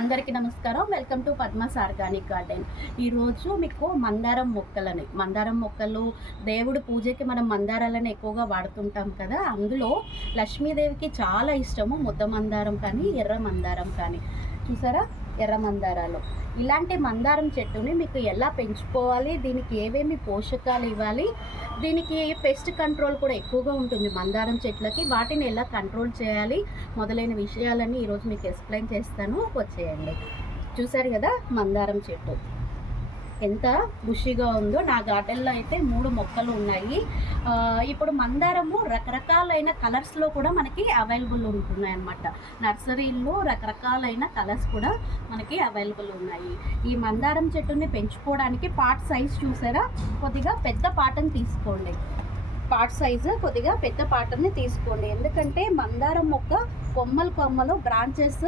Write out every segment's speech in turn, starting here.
అందరికీ నమస్కారం. Welcome to Padma's organic garden. ఈరోజు మీకు మందారం మొక్కలు దేవుడి పూజకి మనం మందారాలను ఎక్కువగా వాడుతుంటాం కదా. అందులో లక్ష్మీదేవికి చాలా ఇష్టము ముద్ద మందారం కానీ ఎర్ర మందారం కానీ. చూసారా, ఎర్ర మందారాలు. ఇలాంటి మందారం చెట్టుని మీకు ఎలా పెంచుకోవాలి, దీనికి ఏమేమి పోషకాలు ఇవ్వాలి, దీనికి పెస్ట్ కంట్రోల్ కూడా ఎక్కువగా ఉంటుంది మందారం చెట్లకి, వాటిని ఎలా కంట్రోల్ చేయాలి మొదలైన విషయాలన్నీ ఈరోజు మీకు ఎక్స్ప్లెయిన్ చేస్తాను. వచ్చేయండి. చూసారు కదా మందారం చెట్టు ఎంత బుషిగా ఉందో. నా గార్డెన్లో అయితే 3 మొక్కలు ఉన్నాయి. ఇప్పుడు మందారము రకరకాలైన కలర్స్లో కూడా మనకి అవైలబుల్ ఉంటున్నాయి అన్నమాట. నర్సరీల్లో రకరకాలైన కలర్స్ కూడా మనకి అవైలబుల్ ఉన్నాయి. ఈ మందారం చెట్టుని పెంచుకోవడానికి పాట్ సైజ్ చూసారా, కొద్దిగా పెద్ద పాటను తీసుకోండి. పాట్ సైజు కొద్దిగా పెద్ద పాటని తీసుకోండి. ఎందుకంటే మందారం మొక్క కొమ్మలు బ్రాంచెస్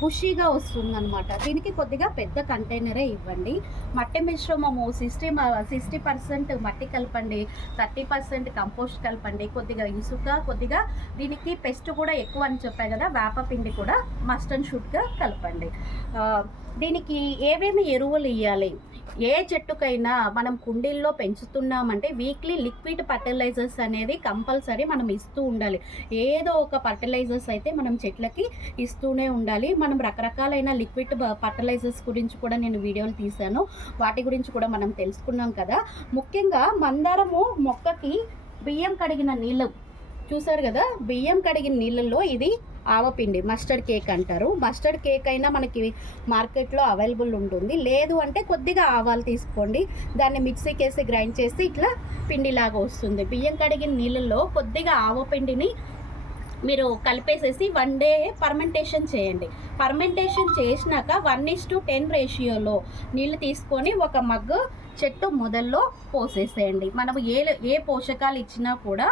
బుషీగా వస్తుందన్నమాట. దీనికి కొద్దిగా పెద్ద కంటైనరే ఇవ్వండి. మట్టి మిశ్రమము 60% మట్టి కలపండి, 30% కంపోస్ట్ కలపండి, కొద్దిగా ఇసుక, కొద్దిగా దీనికి పెస్ట్ కూడా ఎక్కువ అని చెప్పాయి కదా, వేపపిండి కూడా మస్ట్ అండ్ షుడ్గా కలపండి. దీనికి ఏమేమి ఎరువులు ఇవ్వాలి, ఏ చెట్టుకైనా మనం కుండీల్లో పెంచుతున్నామంటే వీక్లీ లిక్విడ్ ఫర్టిలైజర్స్ అనేది కంపల్సరీ మనం ఇస్తూ ఉండాలి. ఏదో ఒక ఫర్టిలైజర్స్ అయితే మనం చెట్లకి ఇస్తూనే ఉండాలి. మనం రకరకాలైన లిక్విడ్ ఫర్టిలైజర్స్ గురించి కూడా నేను వీడియోలు తీశాను, వాటి గురించి కూడా మనం తెలుసుకున్నాం కదా. ముఖ్యంగా మందారము మొక్కకి బియ్యం కడిగిన నీళ్ళు చూసారు కదా, బియ్యం కడిగిన నీళ్ళల్లో ఇది ఆవపిండి మస్టర్డ్ కేక్ అంటారు. మస్టర్డ్ కేక్ అయినా మనకి మార్కెట్లో అవైలబుల్ ఉంటుంది. లేదు అంటే కొద్దిగా ఆవాలు తీసుకోండి, దాన్ని మిక్సీకి వేసి గ్రైండ్ చేసి ఇట్లా పిండిలాగా వస్తుంది. బియ్యం కడిగిన నీళ్ళల్లో కొద్దిగా ఆవపిండిని మీరు కలిపేసేసి 1 డే పర్మెంటేషన్ చేయండి. పర్మెంటేషన్ చేసినాక 1:10 రేషియోలో నీళ్ళు తీసుకొని ఒక మగ్గు చెట్టు మొదల్లో పోసేసేయండి. మనము ఏ పోషకాలు ఇచ్చినా కూడా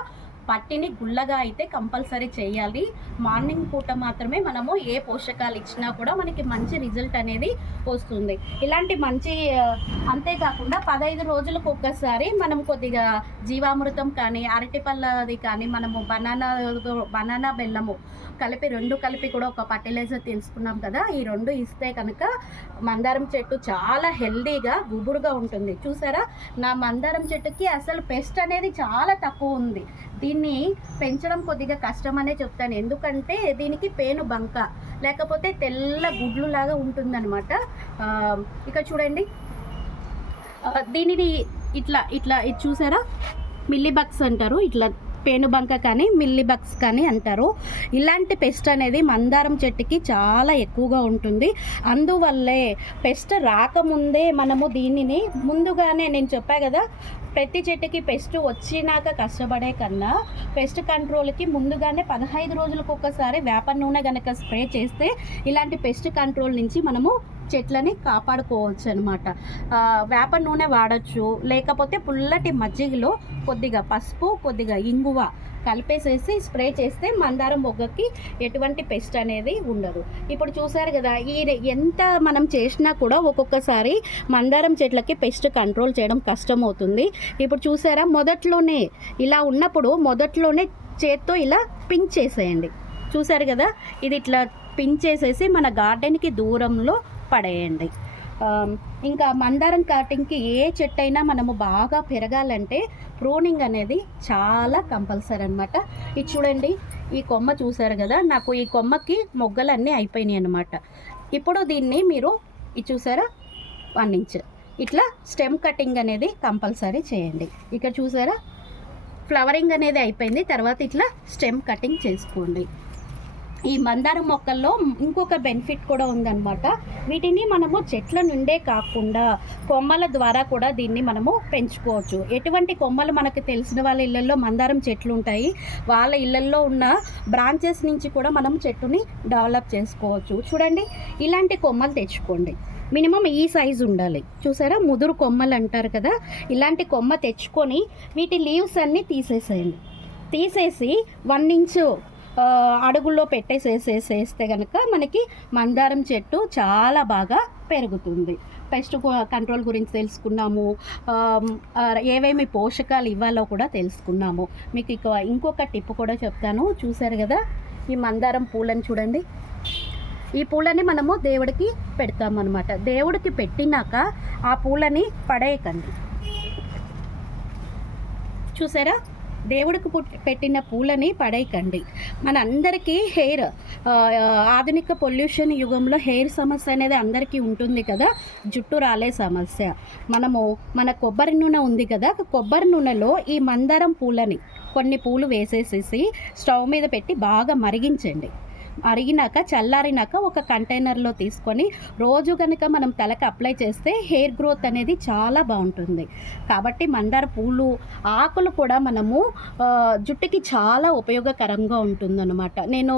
పట్టిని గుల్లగా అయితే కంపల్సరీ చేయాలి. మార్నింగ్ పూట మాత్రమే మనము ఏ పోషకాలు ఇచ్చినా కూడా మనకి మంచి రిజల్ట్ అనేది వస్తుంది. ఇలాంటి మంచి అంతేకాకుండా 15 రోజులకు ఒక్కసారి మనం కొద్దిగా జీవామృతం కానీ అరటిపళ్ళది కానీ మనము బనానా బెల్లము కలిపి 2 కలిపి కూడా ఒక ఫర్టిలైజర్ తెలుసుకున్నాం కదా. ఈ 2 ఇస్తే కనుక మందారం చెట్టు చాలా హెల్దీగా గుబురుగా ఉంటుంది. చూసారా, నా మందారం చెట్టుకి అసలు పెస్ట్ అనేది చాలా తక్కువ ఉంది. దీన్ని పెంచడం కొద్దిగా కష్టమనే చెప్తాను. ఎందుకంటే దీనికి పేను బంక లేకపోతే తెల్ల గుడ్లు లాగా ఉంటుందన్నమాట. ఇక చూడండి, దీనిని ఇట్లా ఇది చూసారా, మిల్లీ బగ్స్ అంటారు. ఇట్లా పేనుబంక కానీ మిల్లీ బగ్స్ కానీ అంటారు. ఇలాంటి పెస్ట్ అనేది మందారం చెట్టుకి చాలా ఎక్కువగా ఉంటుంది. అందువల్లే పెస్ట్ రాకముందే మనము దీనిని ముందుగానే, నేను చెప్పా కదా, ప్రతి చెట్టుకి పెస్ట్ వచ్చినాక కష్టపడే కన్నా పెస్ట్ కంట్రోల్కి ముందుగానే 15 రోజులకు ఒకసారి వేప నూనె కనుక స్ప్రే చేస్తే ఇలాంటి పెస్ట్ కంట్రోల్ నుంచి మనము చెట్లని కాపాడుకోవచ్చు అనమాట. వేప నూనె వాడచ్చు, లేకపోతే పుల్లటి మజ్జిగలో కొద్దిగా పసుపు, కొద్దిగా ఇంగువ కలిపేసేసి స్ప్రే చేస్తే మందారం మొగ్గకి ఎటువంటి పెస్ట్ అనేది ఉండదు. ఇప్పుడు చూసారు కదా, ఎంత మనం చేసినా కూడా ఒక్కొక్కసారి మందారం చెట్లకి పెస్ట్ కంట్రోల్ చేయడం కష్టమవుతుంది. ఇప్పుడు చూసారా, మొదట్లోనే ఇలా ఉన్నప్పుడు మొదట్లోనే చేత్తో ఇలా పింక్ చేసేయండి. చూసారు కదా, ఇది ఇట్లా పింక్ చేసేసి మన గార్డెన్కి దూరంలో పడేయండి. ఇంకా మందారం కటింగ్కి ఏ చెట్టు అయినా మనము బాగా పెరగాలంటే ప్రూనింగ్ అనేది చాలా కంపల్సరీ అనమాట. ఇది చూడండి, ఈ కొమ్మ చూసారు కదా, నాకు ఈ కొమ్మకి మొగ్గలన్నీ అయిపోయినాయి అనమాట. ఇప్పుడు దీన్ని మీరు ఇది చూసారా, 1 ఇంచ్ ఇట్లా స్టెమ్ కటింగ్ అనేది కంపల్సరీ చేయండి. ఇక్కడ చూసారా, ఫ్లవరింగ్ అనేది అయిపోయింది. తర్వాత ఇట్లా స్టెమ్ కటింగ్ చేసుకోండి. ఈ మందారం మొక్కల్లో ఇంకొక బెనిఫిట్ కూడా ఉందన్నమాట. వీటిని మనము చెట్ల నుండే కాకుండా కొమ్మల ద్వారా కూడా దీన్ని మనము పెంచుకోవచ్చు. ఎటువంటి కొమ్మలు మనకు తెలిసిన వాళ్ళ ఇళ్ళల్లో మందారం చెట్లు ఉంటాయి, వాళ్ళ ఇళ్ళల్లో ఉన్న బ్రాంచెస్ నుంచి కూడా మనం చెట్టుని డెవలప్ చేసుకోవచ్చు. చూడండి, ఇలాంటి కొమ్మలు తెచ్చుకోండి. మినిమం ఈ సైజు ఉండాలి. చూసారా, ముదురు కొమ్మలు అంటారు కదా, ఇలాంటి కొమ్మ తెచ్చుకొని వీటి లీవ్స్ అన్నీ తీసేసి 1 ఇంచు అడుగుల్లో పెట్టేసేసేస్తే కనుక మనకి మందారం చెట్టు చాలా బాగా పెరుగుతుంది. పెస్ట్ కంట్రోల్ గురించి తెలుసుకున్నాము, ఏవేమి పోషకాలు ఇవ్వాలో కూడా తెలుసుకున్నాము. మీకు ఇంకొక టిప్ కూడా చెప్తాను. చూసారు కదా, ఈ మందారం పూలను చూడండి, ఈ పూలని మనము దేవుడికి పెడతామన్నమాట. దేవుడికి పెట్టినాక ఆ పూలని పడేయకండి. చూసారా, దేవుడికి పెట్టిన పూలని పడేయకండి. మనందరికీ హెయిర్ ఆధునిక పొల్యూషన్ యుగంలో హెయిర్ సమస్య అనేది అందరికీ ఉంటుంది కదా, జుట్టు రాలే సమస్య. మన కొబ్బరి నూనె ఉంది కదా, కొబ్బరి నూనెలో ఈ మందారం పూలని కొన్ని పూలు వేసేసేసి స్టవ్ మీద పెట్టి బాగా మరిగించండి. అరిగినాక చల్లారినాక ఒక కంటైనర్లో తీసుకొని రోజు కనుక మనం తలకు అప్లై చేస్తే హెయిర్ గ్రోత్ అనేది చాలా బాగుంటుంది. కాబట్టి మందార పూలు ఆకులు కూడా మనము జుట్టుకి చాలా ఉపయోగకరంగా ఉంటుందన్నమాట. నేను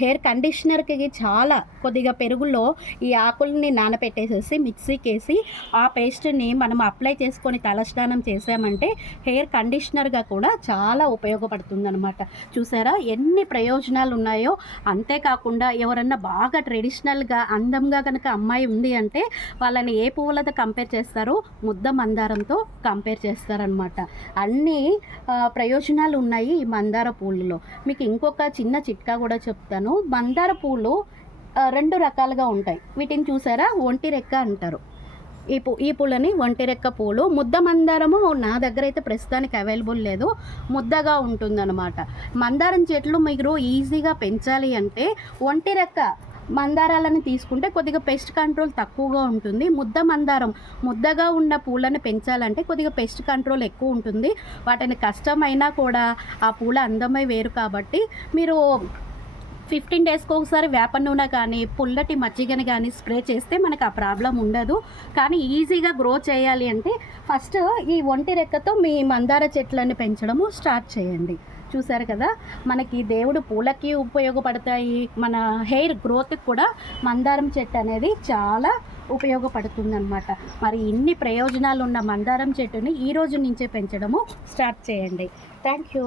హెయిర్ కండిషనర్కి చాలా కొద్దిగా పెరుగులో ఈ ఆకుల్ని నానబెట్టేసేసి మిక్సీకి వేసి ఆ పేస్ట్ని మనం అప్లై చేసుకొని తలస్నానం చేసామంటే హెయిర్ కండిషనర్గా కూడా చాలా ఉపయోగపడుతుందన్నమాట. చూసారా ఎన్ని ప్రయోజనాలు ఉన్నాయో. అంతేకాకుండా ఎవరన్నా బాగా ట్రెడిషనల్గా అందంగా కనుక అమ్మాయి ఉంది అంటే వాళ్ళని ఏ పువ్వులతో కంపేర్ చేస్తారు? ముద్ద మందారంతో కంపేర్ చేస్తారనమాట. అన్ని ప్రయోజనాలు ఉన్నాయి ఈ మందార పూలలో. మీకు ఇంకొక చిన్న చిట్కా కూడా చెప్తాను. మందార పూలు 2 రకాలుగా ఉంటాయి. వీటిని చూసారా, ఒంటి రెక్క అంటారు. ఈ పూలని ఒంటి రెక్క పూలు. ముద్ద మందారము నా దగ్గర అయితే ప్రస్తుతానికి అవైలబుల్ లేదు, ముద్దగా ఉంటుందన్నమాట. మందారం చెట్లు మీరు ఈజీగా పెంచాలి అంటే ఒంటి రెక్క మందారాలను తీసుకుంటే కొద్దిగా పెస్ట్ కంట్రోల్ తక్కువగా ఉంటుంది. ముద్ద మందారం ముద్దగా ఉన్న పూలను పెంచాలంటే కొద్దిగా పెస్ట్ కంట్రోల్ ఎక్కువ ఉంటుంది. వాటిని కష్టమైనా కూడా ఆ పూల అందమై వేరు. కాబట్టి మీరు 15 డేస్కి ఒకసారి వేప నూనె కానీ పుల్లటి మజ్జిగని కానీ స్ప్రే చేస్తే మనకు ఆ ప్రాబ్లం ఉండదు. కానీ ఈజీగా గ్రో చేయాలి అంటే ఫస్ట్ ఈ ఒంటి రెక్కతో మీ మందార చెట్లను పెంచడము స్టార్ట్ చేయండి. చూసారు కదా, మనకి దేవుడు పూలకి ఉపయోగపడతాయి, మన హెయిర్ గ్రోత్కి కూడా మందారం చెట్టు అనేది చాలా ఉపయోగపడుతుందన్నమాట. మరి ఇన్ని ప్రయోజనాలు ఉన్న మందారం చెట్టుని ఈ రోజు నుంచే పెంచడము స్టార్ట్ చేయండి. Thank you.